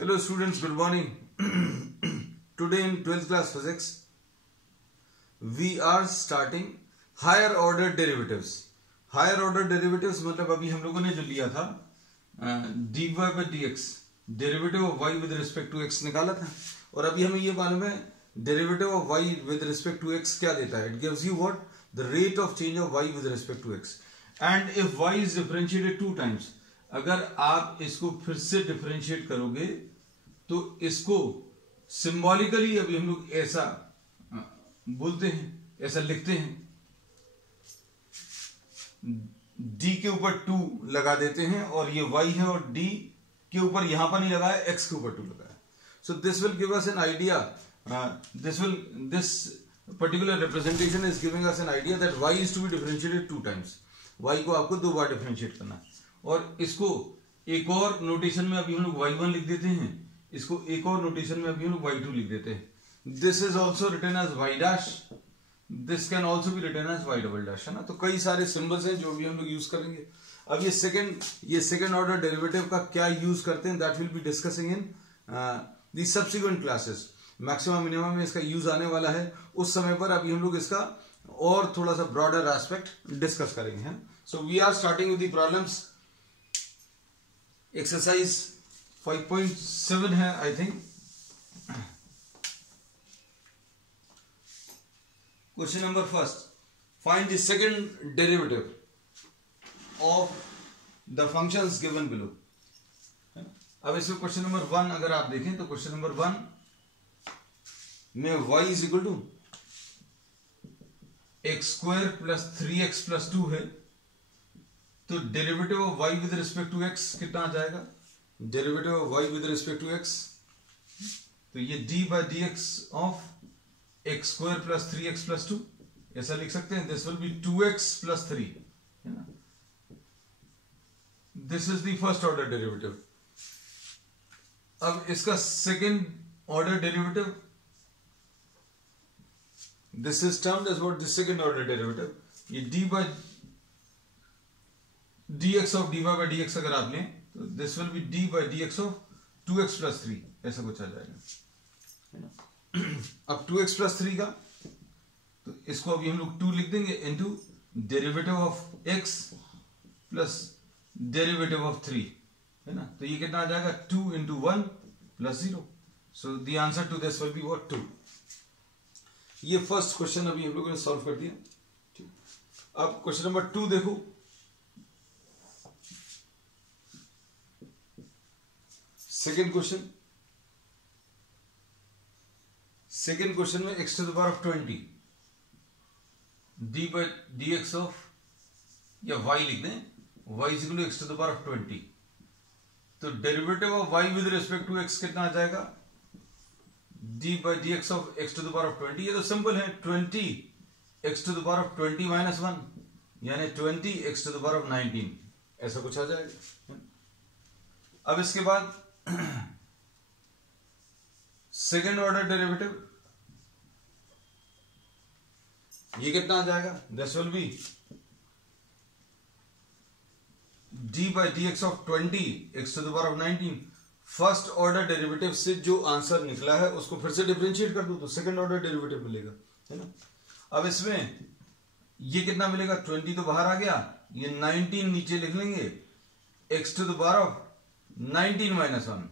Hello students, good morning. Today in 12th class physics we are starting higher order derivatives. Higher order derivatives मतलब अभी हम लोगों ने जो लिया था dy by dx derivative of y with respect to x निकाला था, और अभी हमें ये मालूम है derivative of y with respect to x क्या देता है. It gives you what the rate of change of y with respect to x and if y is differentiated two times. अगर आप इसको फिर से डिफरेंशिएट करोगे तो इसको सिंबॉलिकली अभी हम लोग ऐसा बोलते हैं, ऐसा लिखते हैं, d के ऊपर 2 लगा देते हैं और ये y है और d के ऊपर यहां पर नहीं लगाया, x के ऊपर 2 लगाया. So this will give us an idea, this particular representation is giving us an idea that y is to be differentiated 2 times. y को आपको 2 बार डिफरेंशिएट करना है, और इसको एक और नोटेशन में अभी हम लोग y1 लिख देते हैं, इसको एक और नोटेशन में अभी हम लोग y2 लिख देते हैं. This is also written as y dash, this can also be written as y double dash, है ना. तो कई सारे सिंबल्स हैं जो भी हम लोग यूज करेंगे. अब ये सेकंड ऑर्डर डेरिवेटिव का क्या यूज करते हैं, that will be discussing in the subsequent classes. Maximum minimum में इसका यूज आने वाला है. उस समय पर अभी हम लोग इसका और थोड़ा सा ब्रॉडर एस्पेक्ट डिस्कस करेंगे, है. So we are starting with the problems. Exercise 5.7 है I think. Question number first, find the second derivative of the functions given below. अब इसमें क्वेश्चन नंबर 1 अगर आप देखें तो क्वेश्चन नंबर 1 में y is equal to x square plus 3x plus 2 है. तो derivative of y with respect to x कितना आ जाएगा? Derivative of y with respect to x, तो ये d by dx of x square plus 3x plus 2 ऐसा लिख सकते हैं. This will B 2x plus 3, है ना. This is the first order derivative. अब इसका second order derivative, this is termed as what, the second order derivative. ये d by dx of dy by dx अगर आप लें तो this will be d by dx of 2x plus 3 ऐसा कुछ आ जाएगा, है ना. अब 2x प्लस 3 का, तो इसको अभी हम लोग 2 लिख देंगे into derivative of x plus derivative of 3, है ना. तो ये कितना आ जाएगा? 2 into 1 plus 0. So the answer to this will be what 2. ये फर्स्ट क्वेश्चन अभी हम लोगों ने सॉल्व कर दिया. ठीक. अब क्वेश्चन नंबर 2 देखो. सेकेंड क्वेश्चन में x to the power of 20 d by dx of, या y लिख दें, y is equal to x to the power of 20. तो derivative of y with respect to x कितना आ जाएगा? d by dx of x to the power of 20. ये तो simple है, 20 x to the power of 20 minus 1 यानी 20 x to the power of 19 ऐसा कुछ आ जाएगा. अब इसके बाद सेकेंड ऑर्डर डेरिवेटिव, ये कितना आ जाएगा? This will be d by dx of 20 x to the power of 19. First order derivative से जो आंसर निकला है उसको फिर से डिफरेंशिएट कर दो तो सेकेंड ऑर्डर डेरिवेटिव मिलेगा, है ना. अब इसमें ये कितना मिलेगा? 20 तो बाहर आ गया, ये 19 नीचे लिख लेंगे, x to the power of 19 minus 1,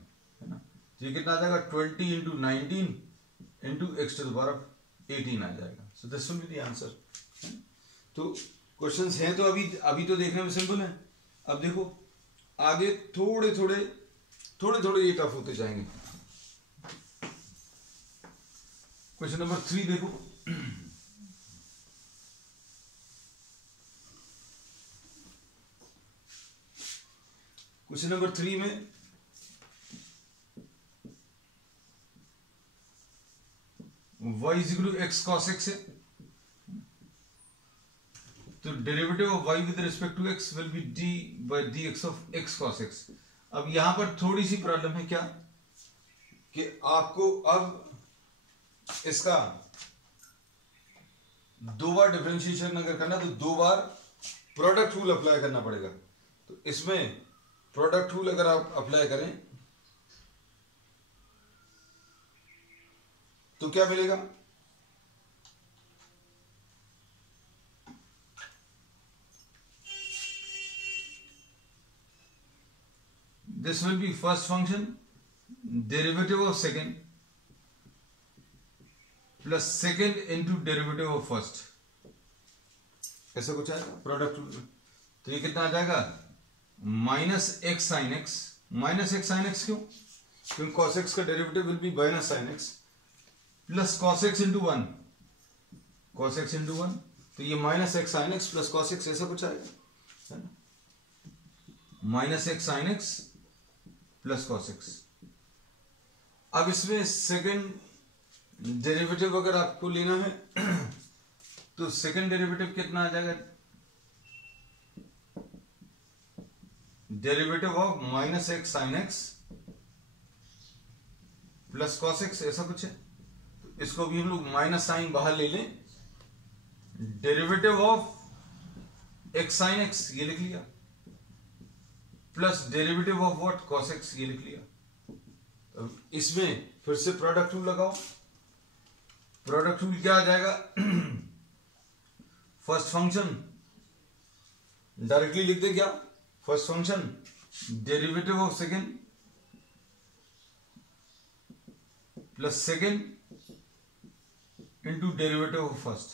है ना. तो ये कितना आ जाएगा? 20 into 19 into x to the power of 18 आ जाएगा. So this will be the answer. तो क्वेश्चंस हैं तो अभी तो देखने में सिंपल है. अब देखो आगे थोड़े थोड़े ये टफ होते जाएंगे. क्वेश्चन नंबर 3 देखो. क्वेश्चन नंबर 3 में y is equal to x cos x है. तो derivative of y with respect to x will be d by dx of x cos x. अब यहां पर थोड़ी सी प्रॉब्लम है क्या, कि आपको अब इसका 2 बार डिफरेंशिएशन अगर करना तो 2 बार प्रोडक्ट रूल अप्लाई करना पड़ेगा. तो इसमें प्रोडक्ट रूल अगर आप अप्लाई करें तो क्या मिलेगा, this will B first function derivative of second plus second into derivative of first, ऐसा कुछ आएगा प्रोडक्ट रूल में। तो ये कितना आ जाएगा, minus x sine x, minus x sine x क्यों, क्योंकि कॉस एक्स का derivative will B minus sine x plus cos x into one, cos x into one, तो ये minus x sine x plus cos x, ऐसा कुछ आएगा, है ना, minus x sine x plus cos x. अब इसमें सेकेंड डेरिवेटिव अगर आपको लेना है तो सेकेंड डेरिवेटिव कितना आ जाएगा, derivative of minus x sine x plus cos x, ऐसा कुछ है। तो इसको भी हम लोग माइनस साइन बाहर ले लें, derivative of x sine x ये लिख लिया plus derivative of what, cos x ये लिख लिया। तो इसमें फिर से प्रोडक्ट रूल लगाओ, प्रोडक्ट रूल क्या आ जाएगा, फर्स्ट फंक्शन डायरेक्टली लिखते क्या, first function derivative of second plus second into derivative of first,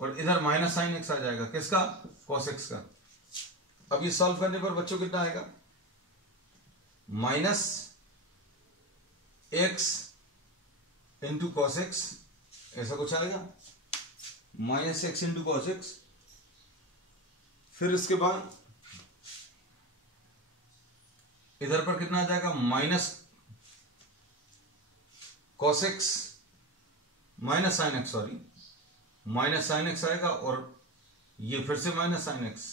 और इधर माइनस साइन एक्स आ जाएगा, किसका, कॉस एक्स का। अब ये सॉल्व करने पर बच्चों कितना आएगा, minus x into cos x, ऐसा कुछ आएगा, minus x into cos x. फिर इसके बाद इधर पर कितना आ जाएगा, minus cos x, minus sine x, sorry minus sine x आएगा, और ये फिर से माइनस साइन एक्स,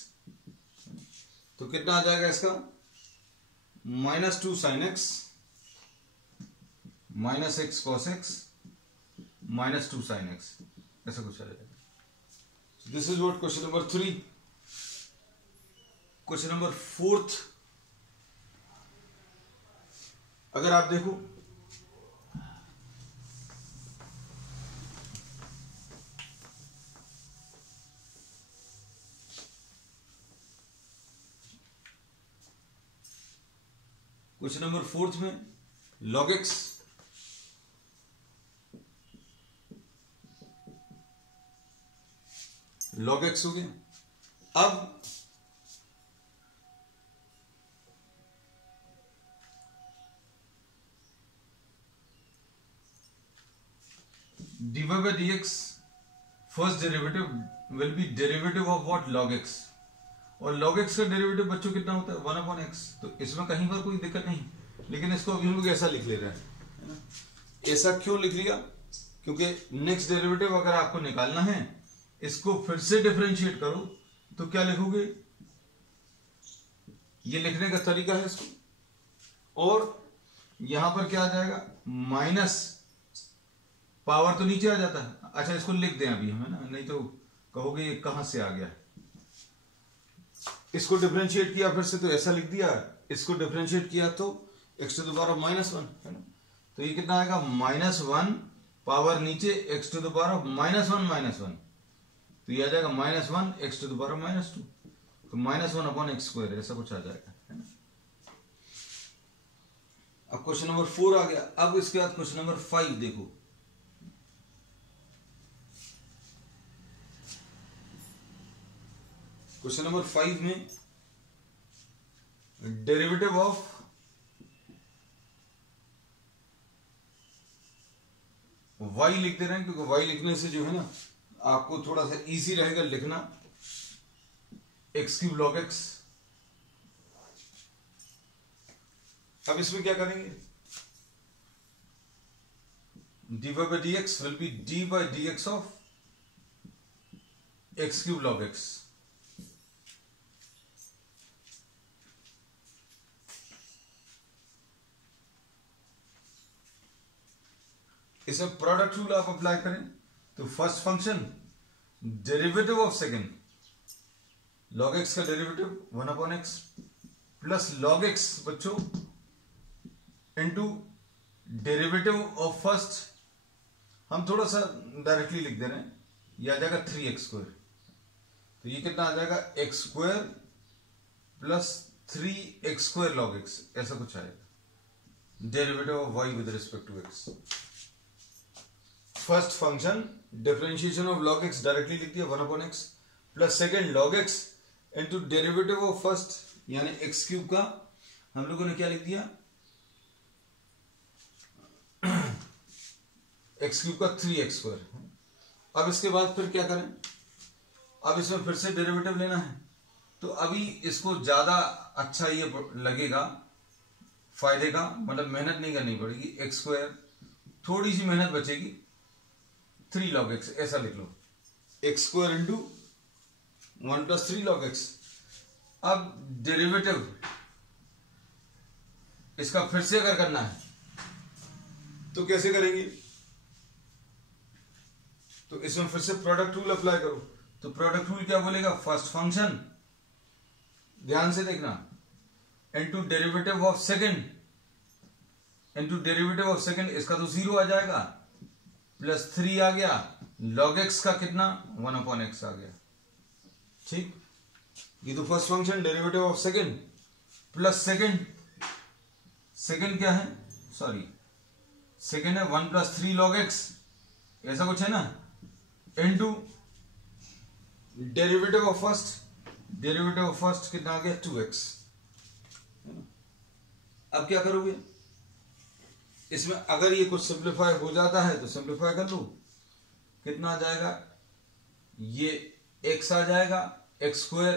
तो कितना आ जाएगा इसका, minus two sine x minus x cos x minus two sine x, ऐसा कुछ आ जाएगा। This is what question number 3। Question number 4, अगर आप देखो क्वेश्चन नंबर 4 में log x हो गया। अब dy by dx first derivative will B derivative of what, log x, और log x का डेरिवेटिव बच्चों कितना होता है, 1/x। तो इसमें कहीं पर कोई दिक्कत नहीं, लेकिन इसको अभी हम लोग ऐसा लिख ले रहे हैं, है ना। ऐसा क्यों लिख लिया, क्योंकि नेक्स्ट डेरिवेटिव अगर आपको निकालना है, इसको फिर से डिफरेंशिएट करो तो क्या लिखोगे, ये लिखने का तरीका है इसको, और यहां पर क्या आ जाएगा, माइनस पावर तो नीचे आ जाता है। अच्छा, इसको लिख दें अभी हमें ना, नहीं तो कहोगे ये कहां से आ गया। इसको डिफरेंशिएट किया फिर से तो ऐसा लिख दिया, इसको डिफरेंशिएट किया तो x टू द पावर -1, है ना। तो ये कितना आएगा, -1 पावर नीचे x टू द पावर -1, तो ये आ जाएगा -1 x टू द पावर -2, तो -1/x², ऐसा कुछ आ जाएगा, है ना। अब क्वेश्चन नंबर 4 आ गया। अब इसके बाद क्वेश्चन नंबर 5 देखो, क्वेश्चन नंबर 5 में डेरिवेटिव ऑफ y लिख दे रहे हैं, क्योंकि y लिखने से जो है ना आपको थोड़ा सा इजी रहेगा लिखना, x³ log x। अब इसमें क्या करेंगे, dy by dx will be d by dx of x³ log x। इसमें प्रोडक्ट रूल आप अप्लाई करें तो first function derivative of second, log x का derivative 1/x plus log x बच्चों इंटू डेरिवेटिव ऑफ फर्स्ट हम थोड़ा सा directly लिख दे रहे हैं, ये आ जाएगा 3x²। तो ये कितना आ जाएगा, x² plus 3x² log x, ऐसा कुछ आएगा। Derivative of y with respect to x। First function differentiation of log x directly लिख दिया 1/x, plus second log x into derivative of first यानी x³ का हम लोगों ने क्या लिख दिया, x³ का 3x²। अब इसके बाद फिर क्या करें, अब इसमें फिर से डेरिवेटिव लेना है। तो अभी इसको ज्यादा अच्छा ये लगेगा, फायदे का, मतलब मेहनत नहीं करनी पड़ेगी। x², थोड़ी सी मेहनत बचेगी, 3 log x, ऐसा लिख लो, x² इंटू 1 + 3 log x। अब डेरिवेटिव इसका फिर से अगर करना है तो कैसे करेंगे, तो इसमें फिर से प्रोडक्ट रूल अप्लाई करो। तो प्रोडक्ट रूल क्या बोलेगा, फर्स्ट फंक्शन, ध्यान से देखना, into derivative of second, into derivative of second, इसका तो 0 आ जाएगा, प्लस 3 आ गया, log x का कितना 1/x आ गया। ठीक, ये तो first function derivative of second, plus second क्या है, सॉरी सेकंड है 1 + 3 log x, ऐसा कुछ है ना, इनटू डेरिवेटिव ऑफ फर्स्ट कितना आ गया 2x। अब क्या करोगे, इसमें अगर ये कुछ सिंप्लीफाई हो जाता है तो सिंप्लीफाई कर लो, कितना आ जाएगा, ये x आ जाएगा, x²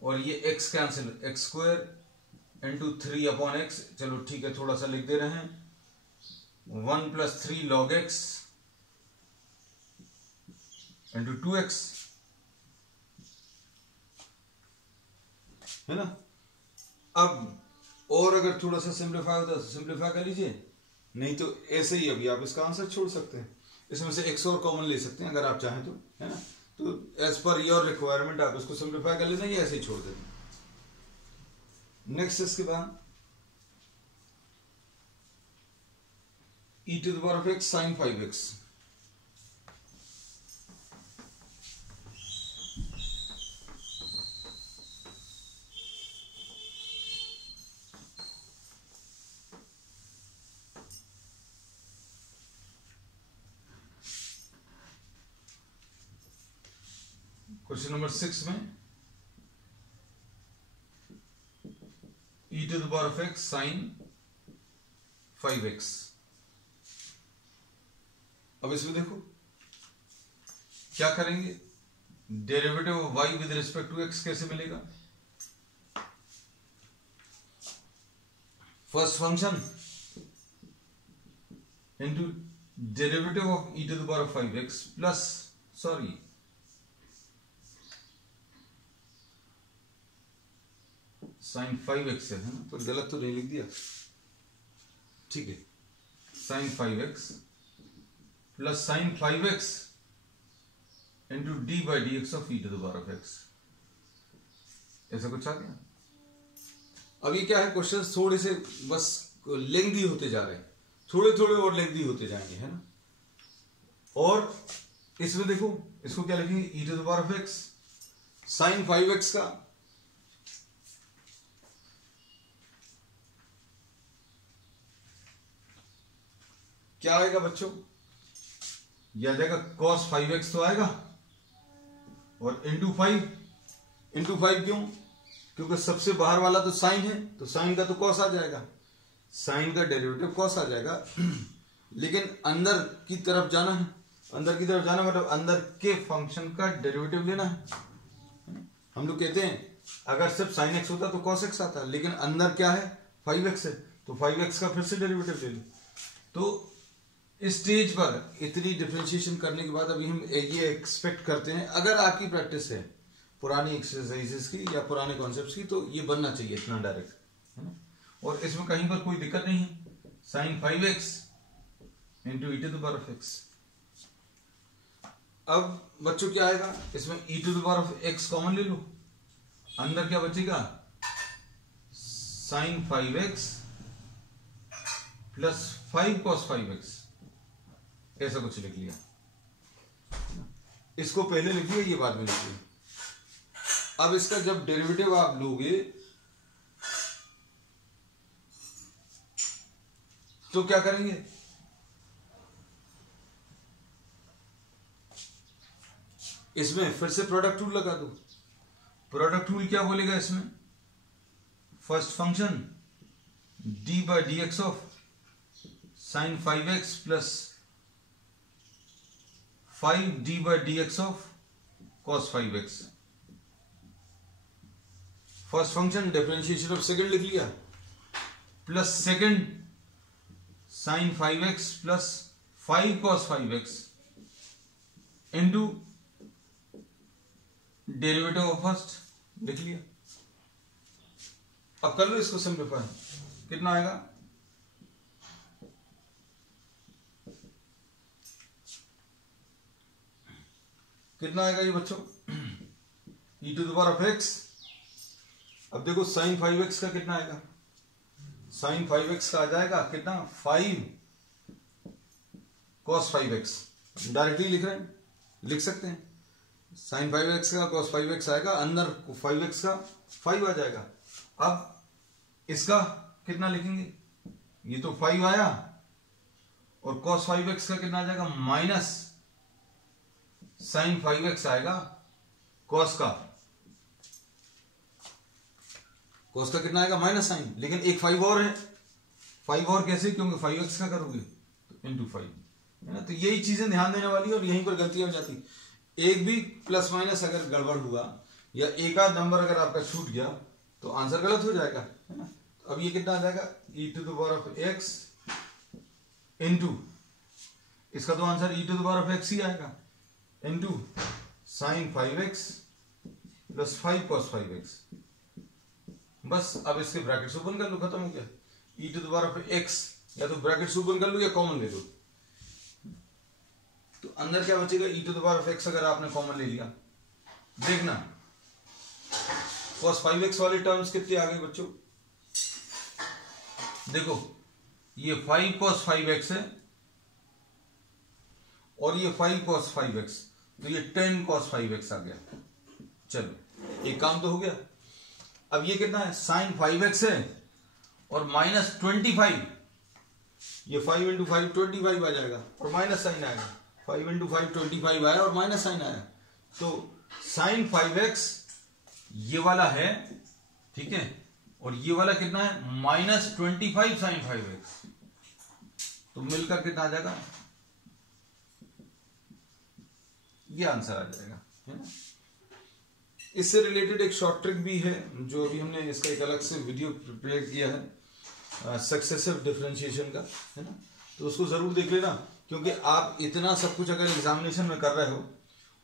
और ये x cancel, x² into 3/x। चलो ठीक है, थोड़ा सा लिख दे रहे हैं, 1 + 3 log x इंटू 2x, है ना। अब और अगर थोड़ा सा सिंप्लीफाई होता है तो सिंप्लीफाई कर लीजिए, नहीं तो ऐसे ही अभी आप इसका आंसर छोड़ सकते हैं, इसमें से x और कॉमन ले सकते हैं अगर आप चाहें तो, है ना। तो एज पर योर रिक्वायरमेंट आप इसको सिंप्लीफाई कर लेना या ऐसे ही छोड़ देना। नेक्स्ट इसके बाद e⁴x sin 5x। Question number 6 में e⁴x sin 5x। अब इसमें देखो क्या करेंगे, derivative of y with respect to x कैसे मिलेगा, first function into derivative of e⁵5x plus, sorry sin 5x है ना, तो गलत तो नहीं लिख दिया, ठीक है, sin 5x plus sin 5x into d/dx of e⁴x, ऐसा कुछ आ गया। अब ये क्या है, क्वेश्चन थोड़े से बस लेंथी होते जा रहे हैं, थोड़े थोड़े और लेंथी होते जाएंगे, है ना। और इसमें देखो, इसको क्या लिखेंगे, e⁴x sin 5x का क्या आएगा बच्चों, यह आ जाएगा cos 5x तो आएगा, और इंटू 5 क्यों, क्योंकि सबसे बाहर वाला तो साइन है, तो साइन का तो कॉस आ जाएगा, साइन का डेरिवेटिव कॉस आ जाएगा। लेकिन अंदर की तरफ जाना है, अंदर की तरफ जाना मतलब अंदर के फंक्शन का डेरिवेटिव लेना है। हम लोग कहते हैं अगर सिर्फ साइन एक्स होता तो कॉस एक्स आता, लेकिन अंदर क्या है 5x है, तो 5x का फिर से डेरिवेटिव ले लो। तो इस स्टेज पर इतनी डिफरेंशिएशन करने के बाद अभी हम ये एक्सपेक्ट करते हैं, अगर आपकी प्रैक्टिस है पुरानी एक्सरसाइजेस की या पुराने कॉन्सेप्ट्स की, तो ये बनना चाहिए इतना डायरेक्ट, है ना। और इसमें कहीं पर कोई दिक्कत नहीं है, sin 5x इंटू e⁴x। अब बच्चों क्या आएगा, इसमें e⁴x कॉमन ले लो, अंदर क्या बचेगा, sin 5x plus 5 cos 5x, ऐसा कुछ लिख लिया, इसको पहले लिखिए, ये बाद में लिखिए। अब इसका जब डेरिवेटिव आप लोगे तो क्या करेंगे, इसमें फिर से प्रोडक्ट रूल लगा दो। प्रोडक्ट रूल क्या बोलेगा इसमें, first function d by D x of sine 5x plus 5d by D x of cos 5x। First function differentiation of second लिख लिया, plus second sine 5x plus 5 cos 5x into derivative of first लिख लिया। अब कर लो इसको simplify, कितना आएगा, कितना आएगा ये बच्चों, e to the power of x। अब देखो साइन 5x का कितना आएगा, साइन 5x का आ जाएगा कितना, 5 cos 5x। डायरेक्टली लिख रहे हैं, लिख सकते हैं, साइन 5x का cos 5x आएगा, अंदर 5x का 5 आ जाएगा। अब इसका कितना लिखेंगे, ये तो 5 आया, और cos 5x का कितना आ जाएगा, माइनस साइन 5x आएगा, cos का कितना आएगा, माइनस साइन, लेकिन एक 5 और है, 5 और कैसे, क्योंकि 5x का करोगे तो इंटू 5 है ना। तो यही चीजें ध्यान देने वाली है, और यहीं पर गलतियां हो जाती। एक भी प्लस माइनस अगर गड़बड़ हुआ या एक आध नंबर अगर आपका छूट गया तो आंसर गलत हो जाएगा, है ना। तो अब ये कितना आ जाएगा, e to the power of x into, इसका तो answer e to the power of x ही आएगा, into sign 5x plus 5 cos 5x। बस अब इसके ब्रैकेट्स ओपन कर लो, खत्म हो गया। e to the power of x, या तो ब्रैकेट्स ओपन कर लो या कॉमन ले लो, तो अंदर क्या बचेगा, e to the power of x अगर आपने कॉमन ले लिया, देखना cos 5x वाले टर्म्स कितने आ गए बच्चों, देखो ये 5 cos 5x है और ये 5 cos 5x, तो ये 10 cos 5x आ गया। चलो एक काम तो हो गया। अब ये कितना है, साइन 5x है और माइनस 25, ये 5 इंटू 5 25 आ जाएगा, और माइनस साइन आएगा, 5 इंटू 5 25 आया और माइनस साइन आया, तो साइन 5x ये वाला है, ठीक है, और ये वाला कितना है, माइनस 25 साइन 5x, तो मिलकर कितना आ जाएगा, ये आंसर आ जाएगा, है ना। इससे रिलेटेड एक शॉर्ट ट्रिक भी है, जो अभी हमने इसका एक अलग से वीडियो प्रिपेयर किया है सक्सेसिव डिफरेंशिएशन का, है ना, तो उसको जरूर देख लेना, क्योंकि आप इतना सब कुछ अगर एग्जामिनेशन में कर रहे हो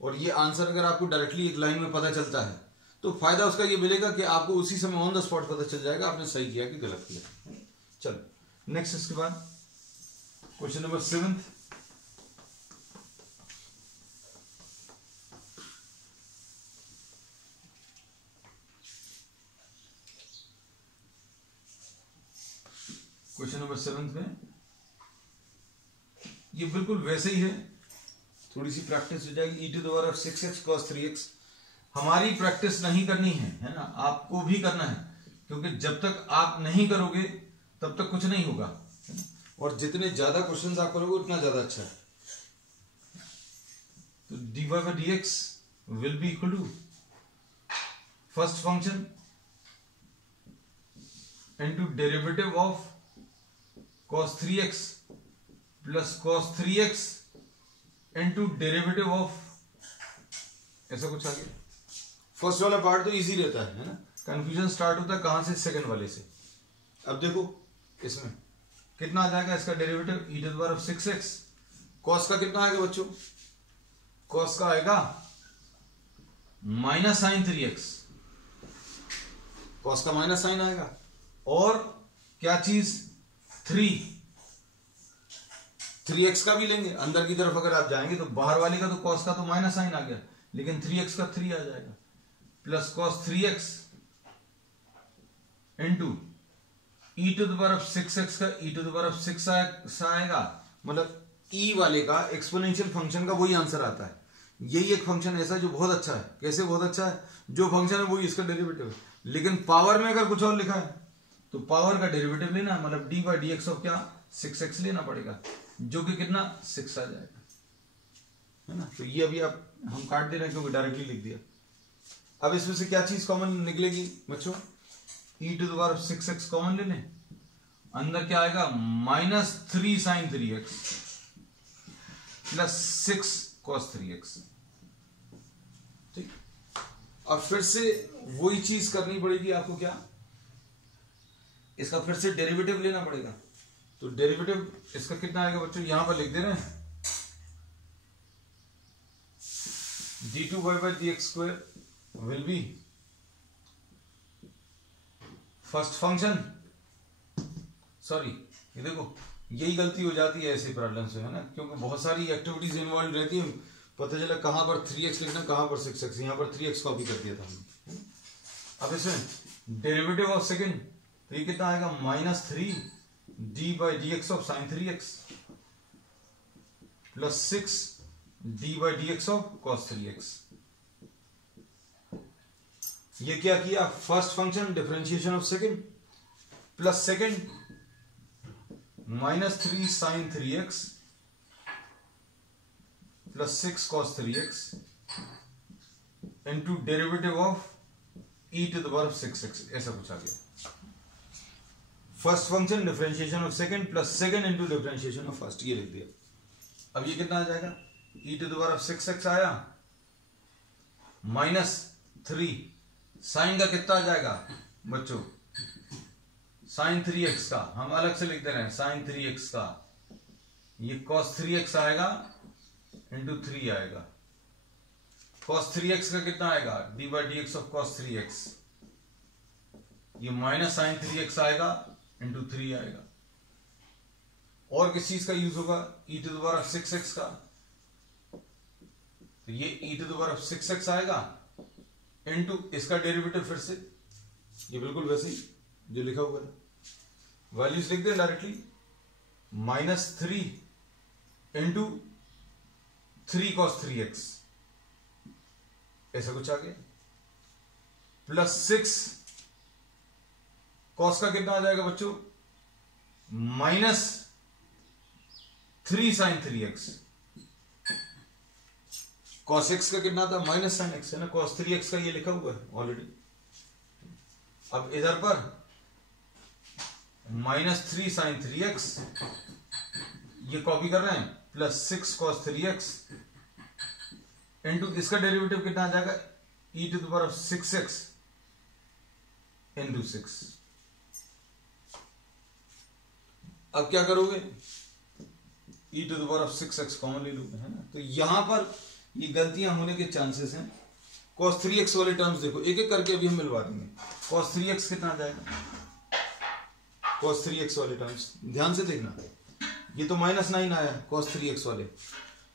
और ये आंसर अगर आपको डायरेक्टली एक लाइन में पता चलता है तो फायदा उसका ये मिलेगा कि आपको उसी समय ऑन द स्पॉट पता चल जाएगा आपने सही किया कि गलत किया। चलो नेक्स्ट, इसके बाद क्वेश्चन नंबर 7। क्वेश्चन नंबर 7 में ये बिल्कुल वैसे ही है, थोड़ी सी प्रैक्टिस हो जाएगी। e to the power of 6x cos 3x हमारी प्रैक्टिस नहीं करनी है ना, आपको भी करना है, क्योंकि जब तक आप नहीं करोगे तब तक कुछ नहीं होगा, है ना? और जितने ज्यादा क्वेश्चंस आप करोगे उतना ज्यादा अच्छा है। तो dy by dx will be equal to first function into derivative of cos 3x plus cos 3x into derivative of, ऐसा कुछ आ गया। फर्स्ट वाला पार्ट तो इजी रहता है ना, कंफ्यूजन स्टार्ट होता है कहां से, सेकंड वाले से। अब देखो इसमें कितना आ जाएगा इसका derivative, e to the power of 6x, cos का कितना आएगा बच्चों, cos का आएगा माइनस साइन 3x, cos का माइनस साइन आएगा, और क्या चीज 3x का भी लेंगे, अंदर की तरफ अगर आप जाएंगे तो बाहर वाले का तो cos का तो माइनस साइन आ गया, लेकिन 3x का 3 आ जाएगा, plus cos 3x into e to the power of 6x का e to the power of 6 आएगा, मतलब ई वाले का एक्सपोनेंशियल फंक्शन का वही आंसर आता है। यही एक फंक्शन ऐसा है जो बहुत अच्छा है। कैसे बहुत अच्छा है? जो फंक्शन है वही इसका डेरिवेटिव है, लेकिन पावर में अगर कुछ और लिखा है तो पावर का डेरिवेटिव लेना, मतलब D by D x of क्या 6x लेना पड़ेगा, जो कि कितना 6 आ जाएगा, है ना। तो ये अभी आप हम काट दे रहे हैं क्योंकि डायरेक्टली लिख दिया। अब इसमें से क्या चीज कॉमन निकलेगी बच्चों? e to the power 6x common ले लें, अंदर क्या आएगा -3 sin 3x plus 6 cos 3x। ठीक, अब फिर से वही चीज करनी पड़ेगी आपको, क्या इसका फिर से डेरिवेटिव लेना पड़ेगा। तो डेरिवेटिव इसका कितना आएगा बच्चों? यहां पर लिख दे रहे हैं d2y by dx square will be first function. Sorry, ये देखो यही गलती हो जाती है ऐसे प्रॉब्लम से, है ना, क्योंकि बहुत सारी एक्टिविटीज इन्वॉल्व रहती है। पता चला कहां पर 3x लिखना, कहां पर 6x, यहां पर 3x कॉपी कर दिया था हमने। अब इसमें डेरिवेटिव ऑफ सेकंड, तो ये कितना आएगा -3 d by D x of sine 3x plus 6 d by D x of cos 3x। ये क्या किया? First function differentiation of second plus second -3 sin 3x plus 6 cos 3x into derivative of e to the power 6x, ऐसा कुछ आ गया। First function differentiation of second plus second into differentiation of first, ये लिख दिया। अब ये कितना आ जाएगा? e to the power 6x आया, -3 साइन का कितना आ जाएगा बच्चों? साइन 3x का हम अलग से लिख दे रहे हैं, साइन 3x का ये cos 3x आएगा इंटू 3 आएगा। cos 3x का कितना आएगा? d by D x of cos 3x, ये माइनस साइन 3x आएगा इंटू 3 आएगा। और किस चीज का यूज होगा? e to the power 6x का, तो ये e to the power 6x आएगा इंटू इसका डेरिवेटिव फिर से ये बिल्कुल वैसे ही जो लिखा हुआ है, वैल्यूज लिख दें डायरेक्टली, -3 इंटू 3 cos 3x, ऐसा कुछ आ गया, प्लस 6 cos का कितना आ जाएगा बच्चों? -3 sin 3x। cos x का कितना था? माइनस साइन x, है ना। cos 3x का ये लिखा हुआ है ऑलरेडी। अब इधर पर -3 sin 3x ये कॉपी कर रहे हैं, प्लस 6 cos 3x इंटू इसका डेरिवेटिव कितना आ जाएगा? e to the power 6x into 6। अब क्या करोगे? e to the power 6x common ले लोगे, है ना। तो यहां पर ये गलतियां होने के चांसेस हैं। cos 3x वाले टर्म्स देखो, एक एक करके अभी हम मिलवा देंगे। cos 3x कितना आ जाएगा? cos 3x वाले टर्म्स ध्यान से देखना, ये तो -9 आया cos 3x वाले।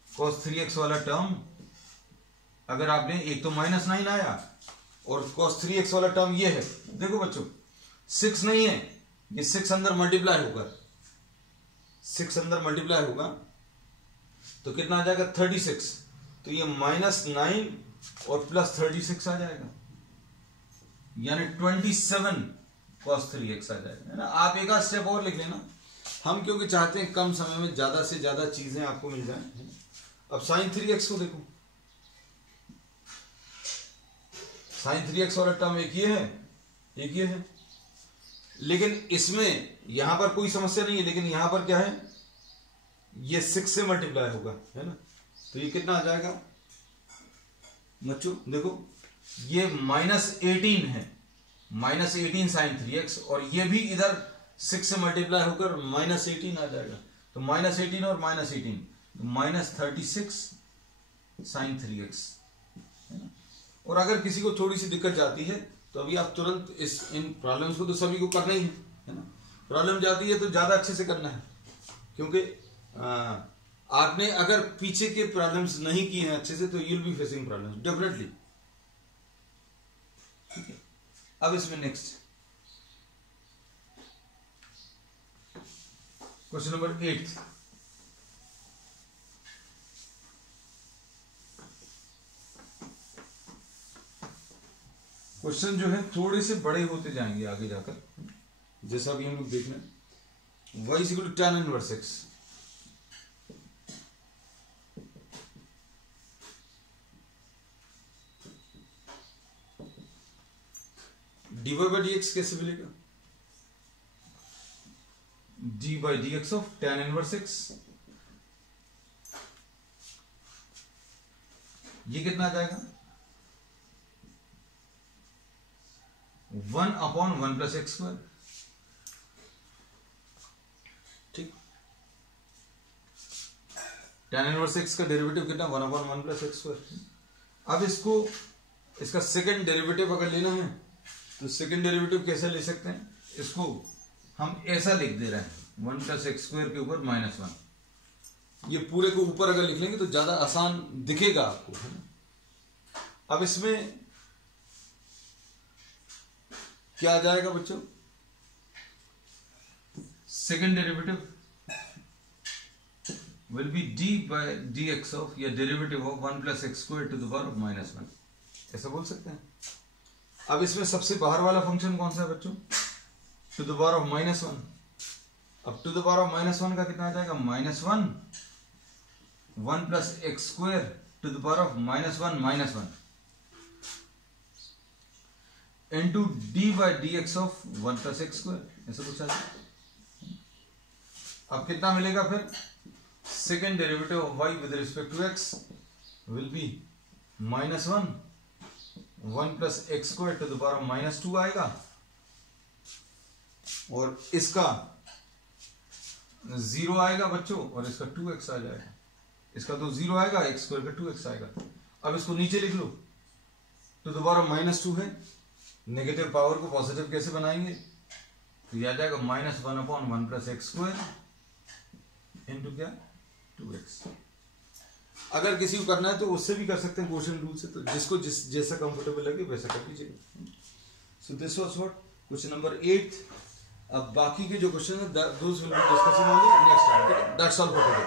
cos 3x वाला टर्म अगर आपने, एक तो -9 आया और cos 3x वाला टर्म ये है, देखो बच्चों 6 नहीं है, ये 6 अंदर मल्टीप्लाई होगा, 6 अंदर मल्टीप्लाई होगा तो कितना आ जाएगा? 36। तो ये -9 और प्लस 36 आ जाएगा, यानी 27 cos 3x आ जाएगा, है ना। आप एक आध स्टेप और लिख लेना, हम क्योंकि चाहते हैं कम समय में ज्यादा से ज्यादा चीजें आपको मिल जाएं। अब sin 3x को देखो, sin 3x वाला टर्म एक ये है, एक ये है, लेकिन इसमें यहां पर कोई समस्या नहीं है, लेकिन यहां पर क्या है? ये 6 से मल्टीप्लाई होगा, है ना। तो ये कितना आ जाएगा बच्चों? देखो ये -18 है, -18 sin 3x, और ये भी इधर 6 से मल्टीप्लाई होकर -18 आ जाएगा। तो -18 और -18 -36 sin 3x, है ना। और अगर किसी को थोड़ी सी दिक्कत जाती है तो अभी आप तुरंत इन प्रॉब्लम्स को तो सभी को करना ही है ना। प्रॉब्लम जाती है तो ज्यादा अच्छे से करना है, क्योंकि आपने अगर पीछे के प्रॉब्लम्स नहीं किए हैं अच्छे से तो you will be facing problems definitely. ठीक है, अब इसमें नेक्स्ट क्वेश्चन नंबर 8। क्वेश्चन जो है थोड़े से बड़े होते जाएंगे आगे जाकर, जैसा भी हम लोग देख रहे हैं। y equal to tan inverse x, dy by D x कैसे मिलेगा? D by D x of tan inverse x, ये कितना आ जाएगा? 1/1 प्लस एक्स स्क्वायर। ठीक, tan इनवर्स x का डेरिवेटिव कितना? 1/1 प्लस एक्स स्क्वायर। अब इसका सेकंड डेरिवेटिव अगर लेना है तो सेकंड डेरिवेटिव कैसे ले सकते हैं? इसको हम ऐसा लिख दे रहे हैं 1 प्लस एक्स स्क्वायर के ऊपर -1। ये पूरे को ऊपर अगर लिख लेंगे तो ज्यादा आसान दिखेगा आपको, है ना। अब इसमें क्या आ जाएगा बच्चों? Second derivative will be D by D x of, या derivative of 1 plus x square to the power of -1, ऐसा बोल सकते हैं। अब इसमें सबसे बाहर वाला फंक्शन कौन सा है बच्चों? To the power of -1। अब टू द पावर ऑफ -1 का कितना आ जाएगा? -1 plus x square to the power of -1 into d by D x of 1 plus x square, ऐसा कुछ आ जाएगा। अब कितना मिलेगा फिर? Second derivative of y with respect to x will be -1 plus x square to the power of -2 आएगा, और इसका 0 आएगा बच्चों, और इसका 2x आ जाएगा। इसका तो 0 आएगा, एक्स स्क्वायर का 2x आएगा। अब इसको नीचे लिख लो, टू द पावर ऑफ -2 है, नेगेटिव पावर को पॉजिटिव कैसे बनाएंगे? तो यह आ जाएगा -1/1 प्लस एक्स स्क्वायर इनटू क्या? 2x। अगर किसी को करना है तो उससे भी कर सकते हैं क्वोशिएंट रूल से, तो जिसको जैसा कंफर्टेबल लगे वैसा कर लीजिएगा। So this was what question number 8। अब बाकी के जो क्वेश्चन है those will be discussing on the next time. That's all for today.